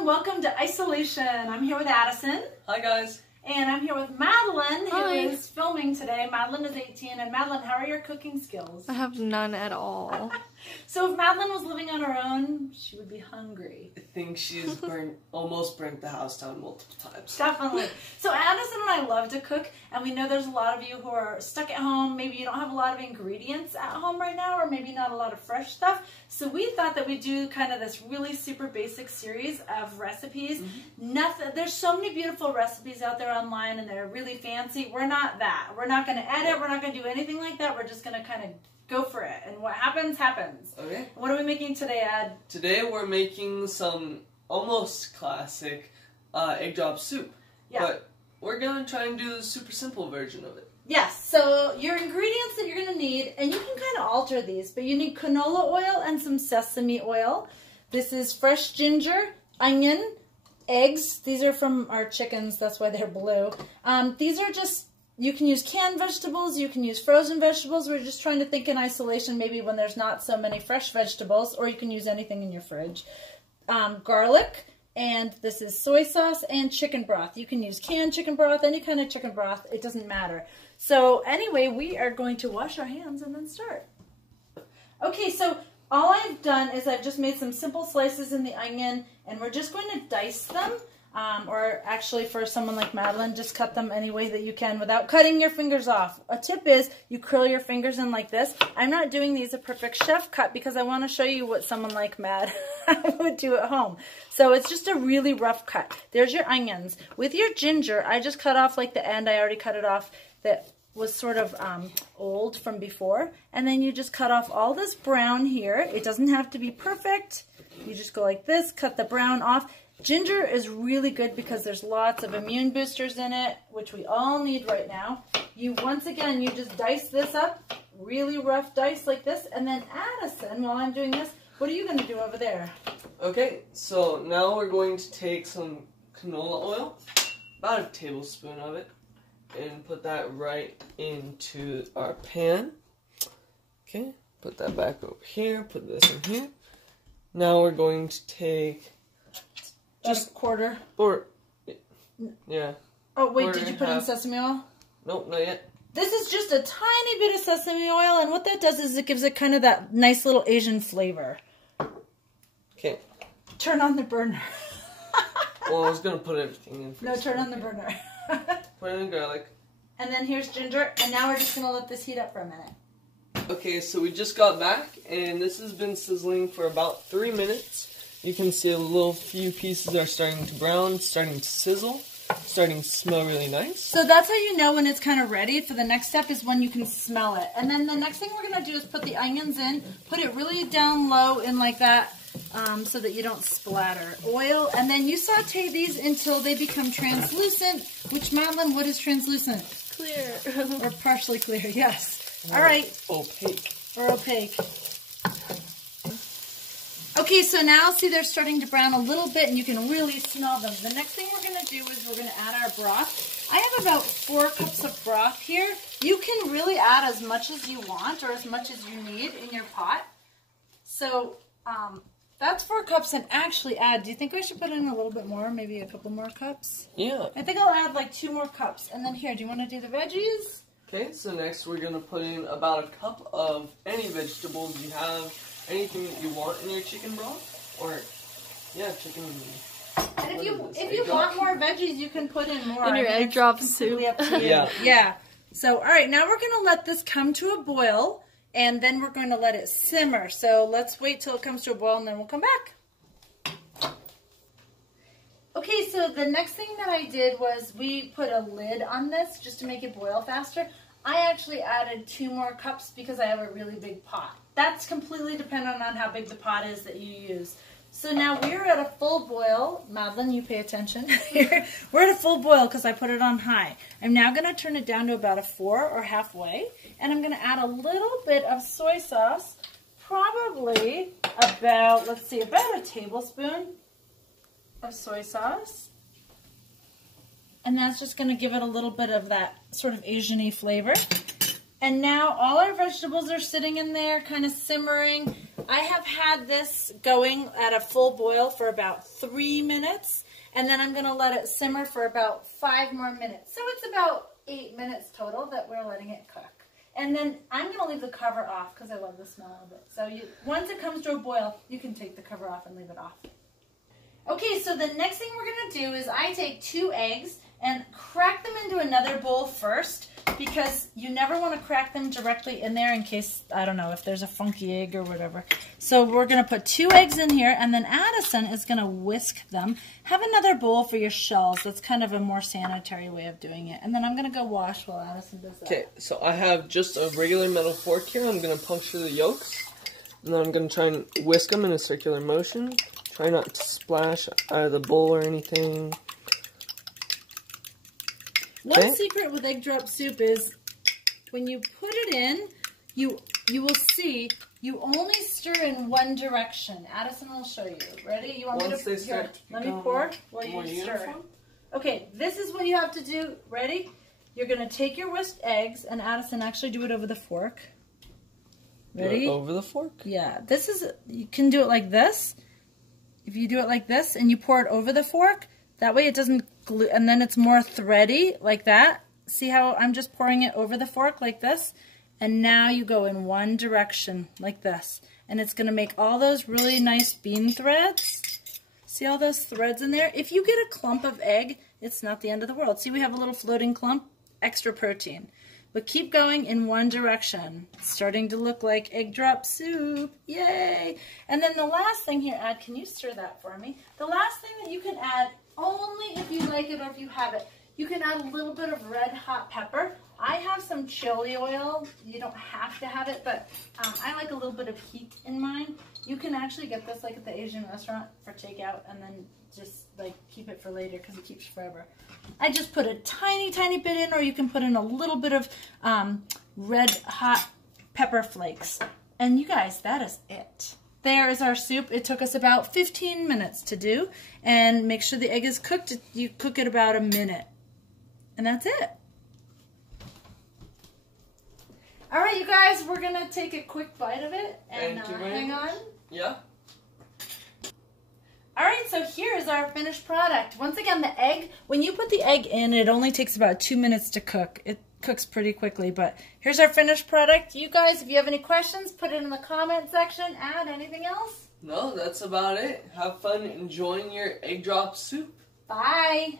everyone, welcome to Isolation. I'm here with Addison. Hi guys. And I'm here with Madeline, who Hi. is filming today. Madeline is 18, and Madeline, how are your cooking skills? I have none at all. So if Madeline was living on her own, she would be hungry. I think she's almost burnt the house down multiple times. Definitely. So Addison and I love to cook, and we know there's a lot of you who are stuck at home. Maybe you don't have a lot of ingredients at home right now, or maybe not a lot of fresh stuff. So we thought that we'd do kind of this really super basic series of recipes. There's so many beautiful recipes out there online, and they're really fancy. We're not that. We're not going to edit. We're not going to do anything like that. We're just going to kind of go for it, and what happens, happens. Okay. What are we making today, Ad? Today we're making some almost classic egg drop soup. Yeah. But we're going to try and do the super simple version of it. Yes, so your ingredients that you're going to need, and you can kind of alter these, but you need canola oil and some sesame oil. This is fresh ginger, onion, eggs. These are from our chickens, that's why they're blue. These are just, you can use canned vegetables, you can use frozen vegetables. We're just trying to think in isolation maybe when there's not so many fresh vegetables, or you can use anything in your fridge. Garlic, and this is soy sauce and chicken broth. You can use canned chicken broth, any kind of chicken broth, it doesn't matter. So anyway, we are going to wash our hands and then start. Okay, so all I've done is I've just made some simple slices in the onion, and we're just going to dice them. Or actually, for someone like Madeline, just cut them any way that you can without cutting your fingers off. A tip is you curl your fingers in like this. I'm not doing these a perfect chef cut because I want to show you what someone like Mad would do at home. So it's just a really rough cut. There's your onions. With your ginger, I just cut off like the end. I already cut it off that was sort of old from before. And then you just cut off all this brown here. It doesn't have to be perfect. You just go like this, cut the brown off. Ginger is really good because there's lots of immune boosters in it, which we all need right now. Once again, you just dice this up, really rough dice like this, and then Addison, while I'm doing this, what are you going to do over there? Okay, so now we're going to take some canola oil, about a tablespoon of it, and put that right into our pan. Okay, put that back over here, put this in here. Now we're going to take Just a quarter. Or, yeah. Oh, wait, did you put in sesame oil? Nope, not yet. This is just a tiny bit of sesame oil, and what that does is it gives it kind of that nice little Asian flavor. Okay. Turn on the burner. Well, I was going to put everything in first. No, turn on the burner. Put in garlic. And then here's ginger, and now we're just going to let this heat up for a minute. Okay, so we just got back, and this has been sizzling for about 3 minutes. You can see a little few pieces are starting to brown, starting to sizzle, starting to smell really nice. So that's how you know when it's kind of ready. For the next step is when you can smell it. And then the next thing we're going to do is put the onions in, put it really down low in like that so that you don't splatter oil. And then you saute these until they become translucent, which, Madeline, what is translucent? Clear. Or partially clear, yes. All right. Opaque. Or opaque. Okay, so now, see, they're starting to brown a little bit, and you can really smell them. The next thing we're going to do is we're going to add our broth. I have about 4 cups of broth here. You can really add as much as you want or as much as you need in your pot. So that's 4 cups, and actually, do you think I should put in a little bit more, maybe a couple more cups? Yeah. I think I'll add like 2 more cups. And then here, do you want to do the veggies? Okay, so next we're going to put in about a cup of any vegetables you have. Anything that you want in your chicken broth, or chicken. And if you want more veggies, you can put in more. In your egg drop soup. Yeah. So all right, now we're gonna let this come to a boil, and then we're going to let it simmer. So let's wait till it comes to a boil, and then we'll come back. Okay, so the next thing that I did was we put a lid on this just to make it boil faster. I actually added 2 more cups because I have a really big pot. That's completely dependent on how big the pot is that you use. So now we're at a full boil. Madeline, you pay attention. We're at a full boil because I put it on high. I'm now going to turn it down to about a 4 or halfway. And I'm going to add a little bit of soy sauce. Probably about, about a tablespoon of soy sauce. And that's just going to give it a little bit of that sort of Asian-y flavor. And now all our vegetables are sitting in there, kind of simmering. I have had this going at a full boil for about 3 minutes, and then I'm going to let it simmer for about 5 more minutes. So it's about 8 minutes total that we're letting it cook. And then I'm going to leave the cover off because I love the smell of it. So once it comes to a boil, you can take the cover off and leave it off. Okay, so the next thing we're going to do is I take 2 eggs and crack them into another bowl first, because you never want to crack them directly in there in case, I don't know, if there's a funky egg or whatever. So we're going to put 2 eggs in here, and then Addison is going to whisk them. Have another bowl for your shells. That's kind of a more sanitary way of doing it. And then I'm going to go wash while Addison does that. Okay, so I have just a regular metal fork here. I'm going to puncture the yolks, and then I'm going to try and whisk them in a circular motion. Try not to splash out of the bowl or anything. One secret with egg drop soup is when you put it in, you will see you only stir in one direction. Addison will show you. Ready? You want me to here, let me pour while you stir. Okay, this is what you have to do. Ready? You're going to take your whisked eggs, and Addison, actually do it over the fork. Ready? Over the fork? Yeah. This is, you can do it like this. If you do it like this and you pour it over the fork, that way it doesn't glue, and then it's more thready, like that. See how I'm just pouring it over the fork like this? And now you go in one direction, like this. And it's going to make all those really nice bean threads. See all those threads in there? If you get a clump of egg, it's not the end of the world. See, we have a little floating clump, extra protein. But keep going in one direction. It's starting to look like egg drop soup. Yay! And then the last thing here, can you stir that for me? The last thing that you can add, only if you like it or if you have it, you can add a little bit of red hot pepper. I have some chili oil. You don't have to have it, but I like a little bit of heat in mine. You can actually get this like at the Asian restaurant for takeout and then just like keep it for later because it keeps forever. I just put a tiny, tiny bit in, or you can put in a little bit of red hot pepper flakes. And you guys, that is it. There is our soup. It took us about 15 minutes to do. And make sure the egg is cooked. You cook it about a minute. And that's it. All right, you guys, we're going to take a quick bite of it. And hang on. Yeah. All right, so here is our finished product. Once again, the egg, when you put the egg in, it only takes about 2 minutes to cook. It cooks pretty quickly, but here's our finished product. You guys, if you have any questions, put it in the comment section. Add anything else? No, that's about it. Have fun enjoying your egg drop soup. Bye.